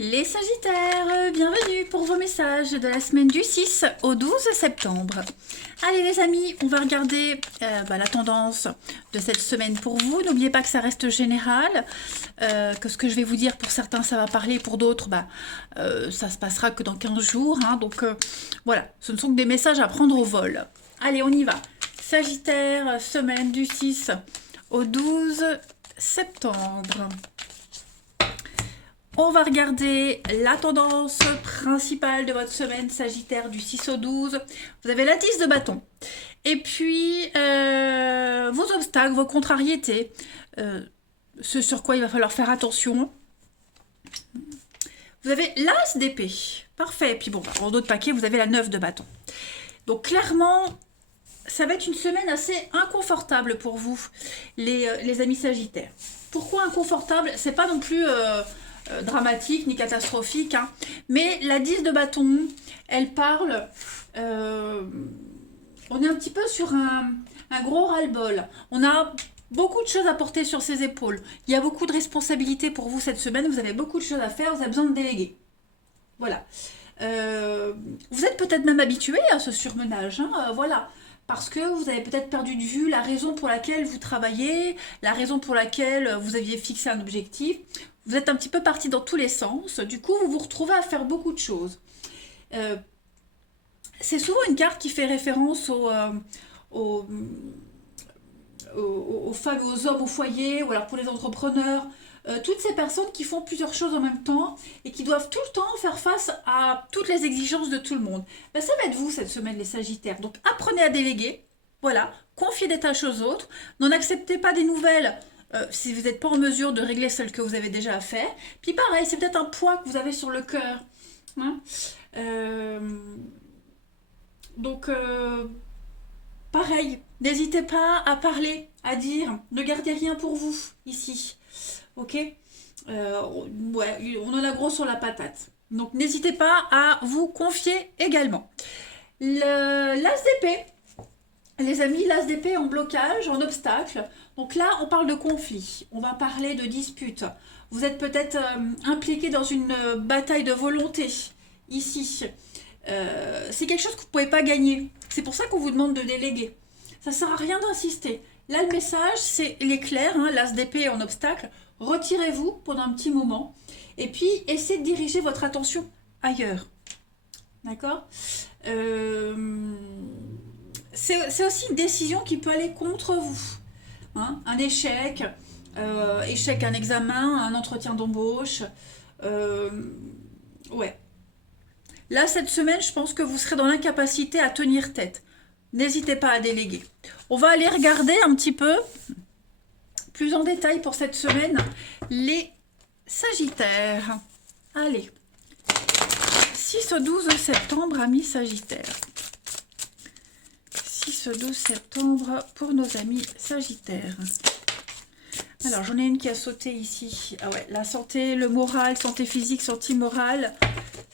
Les Sagittaires, bienvenue pour vos messages de la semaine du 6 au 12 septembre. Allez les amis, on va regarder la tendance de cette semaine pour vous. N'oubliez pas que ça reste général, que ce que je vais vous dire pour certains ça va parler, pour d'autres ça se passera que dans 15 jours. Donc voilà, ce ne sont que des messages à prendre au vol. Allez, on y va. Sagittaire, semaine du 6 au 12 septembre. On va regarder la tendance principale de votre semaine Sagittaire du 6 au 12. Vous avez la 10 de bâton. Et puis, vos obstacles, vos contrariétés, ce sur quoi il va falloir faire attention. Vous avez l'As d'épée. Parfait. Et puis bon, en d'autres paquets, vous avez la 9 de bâton. Donc clairement, ça va être une semaine assez inconfortable pour vous, les amis Sagittaires. Pourquoi inconfortable? C'est pas non plus... dramatique ni catastrophique, mais la 10 de bâton, elle parle, on est un petit peu sur un gros ras-le-bol, on a beaucoup de choses à porter sur ses épaules, il y a beaucoup de responsabilités pour vous cette semaine, vous avez beaucoup de choses à faire, vous avez besoin de déléguer, voilà. Vous êtes peut-être même habitué à ce surmenage, voilà, parce que vous avez peut-être perdu de vue la raison pour laquelle vous travaillez, la raison pour laquelle vous aviez fixé un objectif. Vous êtes un petit peu parti dans tous les sens. Du coup, vous vous retrouvez à faire beaucoup de choses. C'est souvent une carte qui fait référence aux femmes, aux hommes au foyer, ou alors pour les entrepreneurs. Toutes ces personnes qui font plusieurs choses en même temps et qui doivent tout le temps faire face à toutes les exigences de tout le monde. Ça va être vous cette semaine, les Sagittaires. Donc, apprenez à déléguer. Voilà. Confiez des tâches aux autres. N'en acceptez pas des nouvelles si vous n'êtes pas en mesure de régler celles que vous avez déjà à faire. Puis pareil, c'est peut-être un poids que vous avez sur le cœur. Donc, pareil, n'hésitez pas à parler, à dire, ne gardez rien pour vous, ici. Ok, ouais, on en a gros sur la patate. Donc, n'hésitez pas à vous confier également. L'As d'épée. Les amis, l'As d'épée en blocage, en obstacle. Donc là, on parle de conflit, on va parler de dispute. Vous êtes peut-être impliqué dans une bataille de volonté, ici. C'est quelque chose que vous ne pouvez pas gagner. C'est pour ça qu'on vous demande de déléguer. Ça ne sert à rien d'insister. Là, le message, il est clair, l'As d'épée en obstacle. Retirez-vous pendant un petit moment. Et puis, essayez de diriger votre attention ailleurs. D'accord ? C'est aussi une décision qui peut aller contre vous. Un échec, échec à un examen, un entretien d'embauche. Ouais. Là, cette semaine, je pense que vous serez dans l'incapacité à tenir tête. N'hésitez pas à déléguer. On va aller regarder un petit peu plus en détail pour cette semaine les Sagittaires. Allez. 6 au 12 septembre, amis Sagittaires. 6 au 12 septembre pour nos amis Sagittaires. Alors, j'en ai une qui a sauté ici. Ah ouais, la santé, le moral, santé physique, santé morale.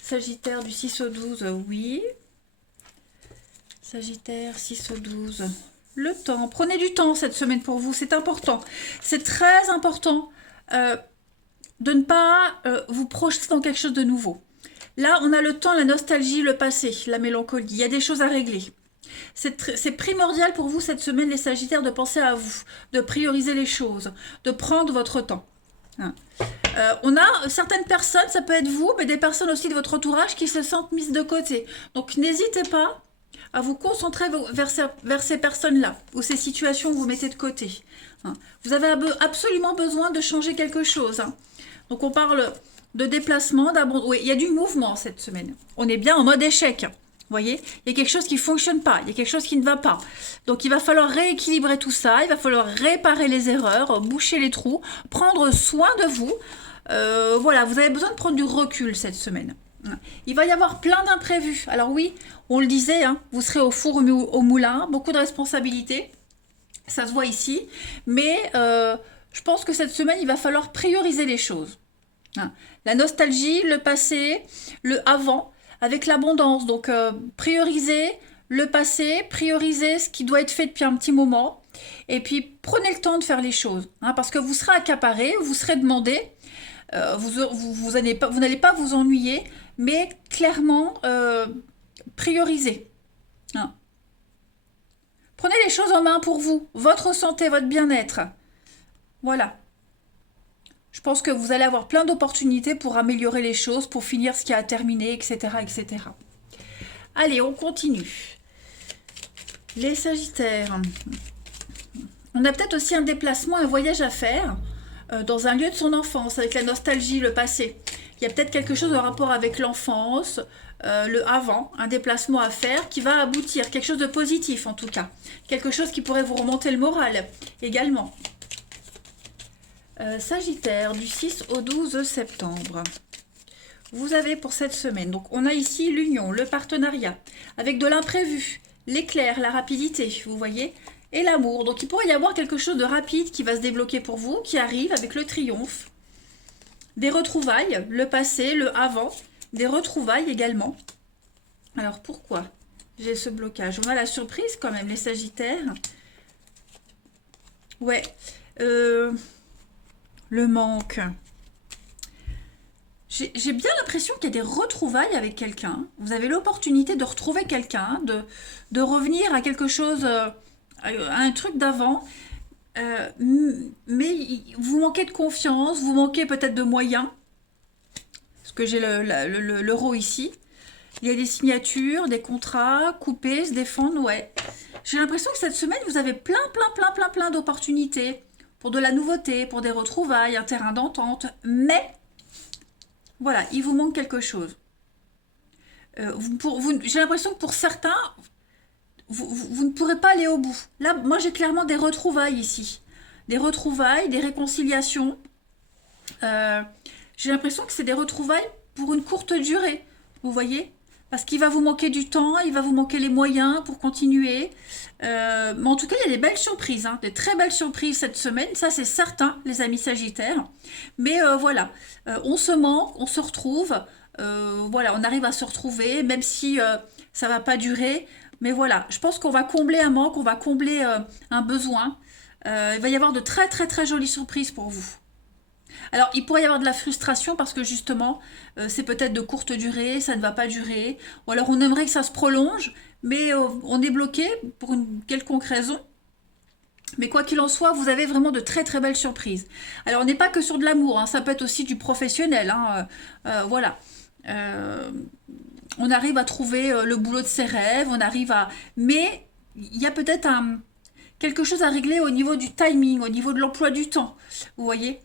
Sagittaire du 6 au 12, oui. Sagittaire, 6 au 12. Le temps. Prenez du temps cette semaine pour vous, c'est important. C'est très important de ne pas vous projeter dans quelque chose de nouveau. Là, on a le temps, la nostalgie, le passé, la mélancolie. Il y a des choses à régler. C'est primordial pour vous cette semaine, les Sagittaires, de penser à vous, de prioriser les choses, de prendre votre temps. On a certaines personnes, ça peut être vous, mais des personnes aussi de votre entourage qui se sentent mises de côté. Donc n'hésitez pas à vous concentrer vers ces personnes-là, ou ces situations que vous mettez de côté. Vous avez absolument besoin de changer quelque chose. Donc on parle de déplacement, d'abandon. Oui, il y a du mouvement cette semaine. On est bien en mode échec. Vous voyez, il y a quelque chose qui ne fonctionne pas, il y a quelque chose qui ne va pas. Donc il va falloir rééquilibrer tout ça, il va falloir réparer les erreurs, boucher les trous, prendre soin de vous. Voilà, vous avez besoin de prendre du recul cette semaine. Il va y avoir plein d'imprévus. Alors oui, on le disait, vous serez au four au moulin, beaucoup de responsabilités. Ça se voit ici. Mais je pense que cette semaine, il va falloir prioriser les choses. La nostalgie, le passé, le avant, avec l'abondance. Donc, prioriser le passé, prioriser ce qui doit être fait depuis un petit moment. Et puis, prenez le temps de faire les choses. Parce que vous serez accaparé, vous serez demandé. Vous n'allez pas vous ennuyer, mais clairement, priorisez. Hein. Prenez les choses en main pour vous, votre santé, votre bien-être. Voilà. Je pense que vous allez avoir plein d'opportunités pour améliorer les choses, pour finir ce qui a terminé, etc., etc. Allez, on continue. Les Sagittaires. On a peut-être aussi un déplacement, un voyage à faire dans un lieu de son enfance, avec la nostalgie, le passé. Il y a peut-être quelque chose en rapport avec l'enfance, le avant, un déplacement à faire qui va aboutir, quelque chose de positif en tout cas. Quelque chose qui pourrait vous remonter le moral également. Sagittaire, du 6 au 12 septembre. Vous avez pour cette semaine, donc on a ici l'union, le partenariat, avec de l'imprévu, l'éclair, la rapidité, vous voyez, et l'amour. Donc il pourrait y avoir quelque chose de rapide qui va se débloquer pour vous, qui arrive avec le triomphe. Des retrouvailles, le passé, le avant, des retrouvailles également. Alors pourquoi j'ai ce blocage? On a la surprise quand même, les Sagittaires. Ouais, le manque. J'ai bien l'impression qu'il y a des retrouvailles avec quelqu'un. Vous avez l'opportunité de retrouver quelqu'un, de revenir à quelque chose, à un truc d'avant. Mais vous manquez de confiance, vous manquez peut-être de moyens. Parce que j'ai l'euro ici. Il y a des signatures, des contrats, couper, se défendre, ouais. J'ai l'impression que cette semaine, vous avez plein d'opportunités pour de la nouveauté, pour des retrouvailles, un terrain d'entente. Mais voilà, il vous manque quelque chose. J'ai l'impression que pour certains, vous ne pourrez pas aller au bout. Là, moi, j'ai clairement des retrouvailles ici. Des retrouvailles, des réconciliations. J'ai l'impression que c'est des retrouvailles pour une courte durée. Vous voyez? Parce qu'il va vous manquer du temps, il va vous manquer les moyens pour continuer. Mais en tout cas, il y a des belles surprises, hein, des très belles surprises cette semaine. Ça, c'est certain, les amis Sagittaires. Mais voilà, on se manque, on se retrouve. Voilà, on arrive à se retrouver, même si ça va pas durer. Mais voilà, je pense qu'on va combler un manque, on va combler un besoin. Il va y avoir de très jolies surprises pour vous. Alors, il pourrait y avoir de la frustration parce que justement, c'est peut-être de courte durée, ça ne va pas durer. Ou alors, on aimerait que ça se prolonge, mais on est bloqué pour une quelconque raison. Mais quoi qu'il en soit, vous avez vraiment de très belles surprises. Alors, on n'est pas que sur de l'amour, hein, ça peut être aussi du professionnel. Hein, voilà. On arrive à trouver le boulot de ses rêves, on arrive à... Mais il y a peut-être quelque chose à régler au niveau du timing, au niveau de l'emploi du temps. Vous voyez ?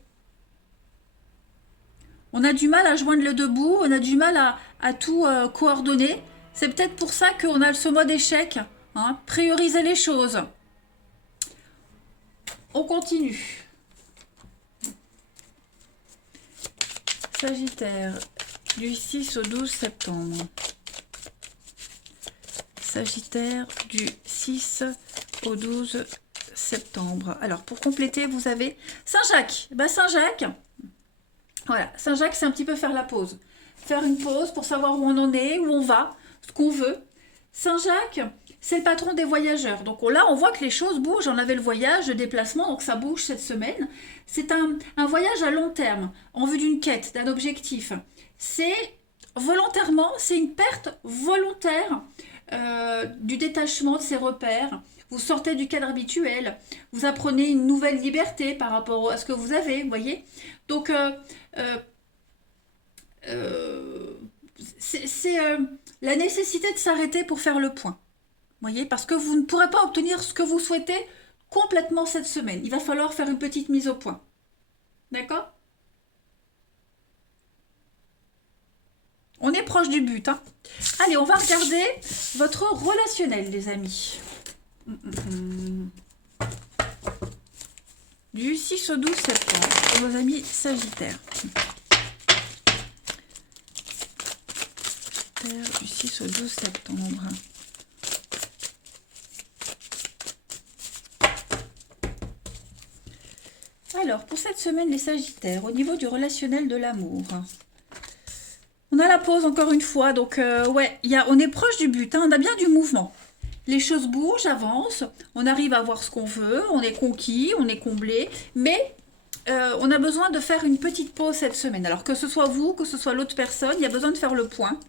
On a du mal à joindre le debout, on a du mal à tout coordonner. C'est peut-être pour ça qu'on a ce mode échec. Hein, prioriser les choses. On continue. Sagittaire, du 6 au 12 septembre. Sagittaire, du 6 au 12 septembre. Alors, pour compléter, vous avez Saint-Jacques. Ben, Saint-Jacques... Voilà, Saint-Jacques, c'est un petit peu faire la pause. Faire une pause pour savoir où on en est, où on va, ce qu'on veut. Saint-Jacques, c'est le patron des voyageurs. Donc là, on voit que les choses bougent. On avait le voyage, le déplacement, donc ça bouge cette semaine. C'est un voyage à long terme, en vue d'une quête, d'un objectif. C'est volontairement, c'est une perte volontaire du détachement de ses repères. Vous sortez du cadre habituel, vous apprenez une nouvelle liberté par rapport à ce que vous avez, vous voyez. Donc, c'est la nécessité de s'arrêter pour faire le point. Vous voyez, parce que vous ne pourrez pas obtenir ce que vous souhaitez complètement cette semaine. Il va falloir faire une petite mise au point. D'accord ? On est proche du but. Hein. Allez, on va regarder votre relationnel, les amis. Du 6 au 12 septembre, pour vos amis Sagittaires. Du 6 au 12 septembre. Alors, pour cette semaine, les Sagittaires, au niveau du relationnel de l'amour... On a la pause encore une fois, donc ouais, on est proche du but, hein, on a bien du mouvement. Les choses bougent, avancent, on arrive à voir ce qu'on veut, on est conquis, on est comblé, mais on a besoin de faire une petite pause cette semaine. Alors que ce soit vous, que ce soit l'autre personne, il y a besoin de faire le point.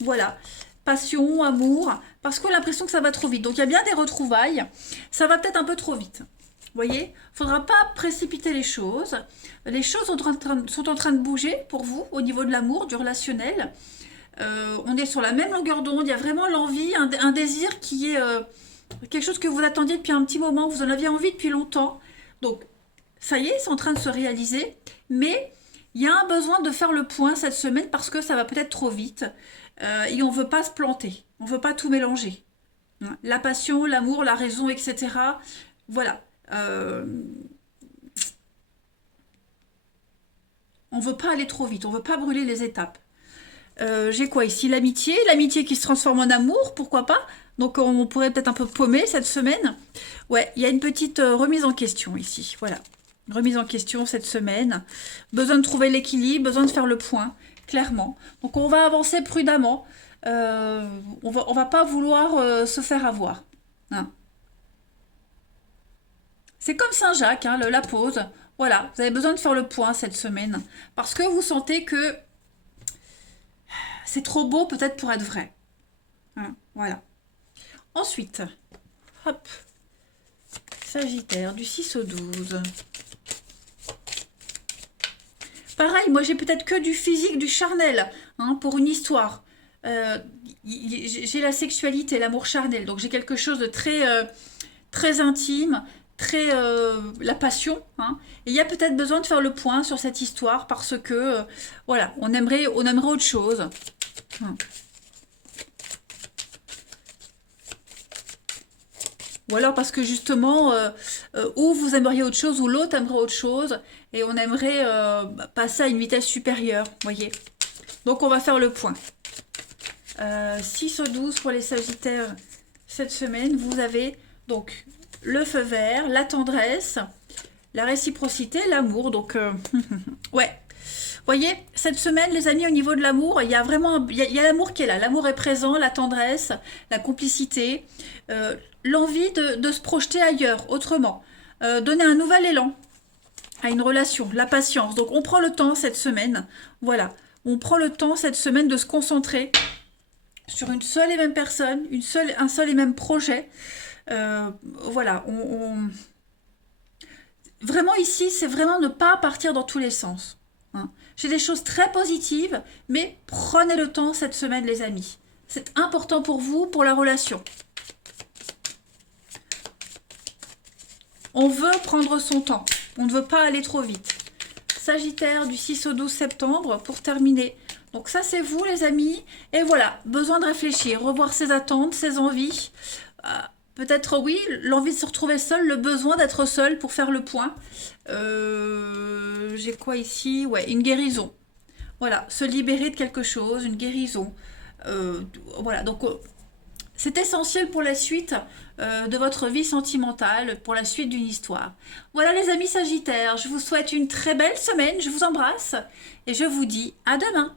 Voilà. Passion, amour, parce qu'on a l'impression que ça va trop vite. Donc il y a bien des retrouvailles, ça va peut-être un peu trop vite. Vous voyez, il ne faudra pas précipiter les choses. Les choses sont en train de bouger pour vous au niveau de l'amour, du relationnel. On est sur la même longueur d'onde, il y a vraiment l'envie, un désir qui est quelque chose que vous attendiez depuis un petit moment, vous en aviez envie depuis longtemps. Donc ça y est, c'est en train de se réaliser, mais il y a un besoin de faire le point cette semaine parce que ça va peut-être trop vite et on ne veut pas se planter, on ne veut pas tout mélanger. La passion, l'amour, la raison, etc. Voilà. On ne veut pas aller trop vite, on ne veut pas brûler les étapes. J'ai quoi ici? L'amitié qui se transforme en amour, pourquoi pas? Donc on pourrait peut-être un peu paumer cette semaine. Ouais, il y a une petite remise en question ici, voilà. Remise en question cette semaine. Besoin de trouver l'équilibre, besoin de faire le point, clairement. Donc on va avancer prudemment. On va pas vouloir se faire avoir. Hein. C'est comme Saint-Jacques, hein, la pause. Voilà, vous avez besoin de faire le point cette semaine. Parce que vous sentez que c'est trop beau peut-être pour être vrai. Hein, voilà. Ensuite, hop, Sagittaire, du 6 au 12. Pareil, moi j'ai peut-être que du physique, du charnel, hein, pour une histoire. J'ai la sexualité, l'amour charnel, donc j'ai quelque chose de très intime, très la passion. Hein, et il y a peut-être besoin de faire le point sur cette histoire parce que, voilà, on aimerait autre chose. Hein. Ou alors parce que justement, ou vous aimeriez autre chose, ou l'autre aimerait autre chose, et on aimerait passer à une vitesse supérieure, voyez. Donc on va faire le point. 6 au 12 pour les Sagittaires cette semaine, vous avez donc le feu vert, la tendresse, la réciprocité, l'amour, donc ouais. Voyez, cette semaine, les amis, au niveau de l'amour, il y a vraiment, il y a l'amour qui est là. L'amour est présent, la tendresse, la complicité, l'envie de se projeter ailleurs, autrement. Donner un nouvel élan à une relation, la patience. Donc, on prend le temps cette semaine, voilà. On prend le temps cette semaine de se concentrer sur une seule et même personne, un seul et même projet. Voilà, Vraiment ici, c'est vraiment ne pas partir dans tous les sens. Hein. J'ai des choses très positives, mais prenez le temps cette semaine, les amis. C'est important pour vous, pour la relation. On veut prendre son temps. On ne veut pas aller trop vite. Sagittaire du 6 au 12 septembre pour terminer. Donc ça, c'est vous, les amis. Et voilà, besoin de réfléchir, revoir ses attentes, ses envies. Peut-être, oui, l'envie de se retrouver seul, le besoin d'être seul pour faire le point. J'ai quoi ici? Ouais, une guérison. Voilà, se libérer de quelque chose, une guérison. Voilà, donc c'est essentiel pour la suite de votre vie sentimentale, pour la suite d'une histoire. Voilà les amis Sagittaires, je vous souhaite une très belle semaine, je vous embrasse et je vous dis à demain.